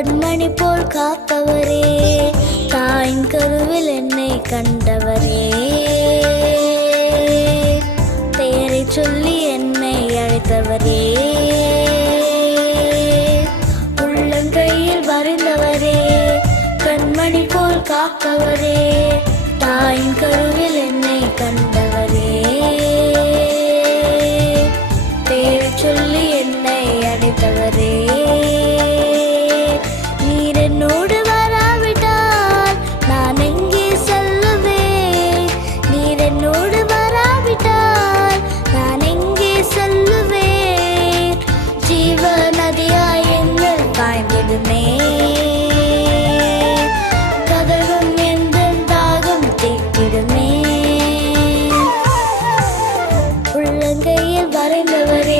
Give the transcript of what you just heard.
கண்மணி போல் காத்தவரே, தாயின் கருவில் என்னை கண்டவரே, பெயரை சொல்லி என்னை அழைத்தவரே, உள்ளங்கையில் வரைந்தவரே, கண்மணி போல் காத்தவரே, தாயின் கருவில் என்னை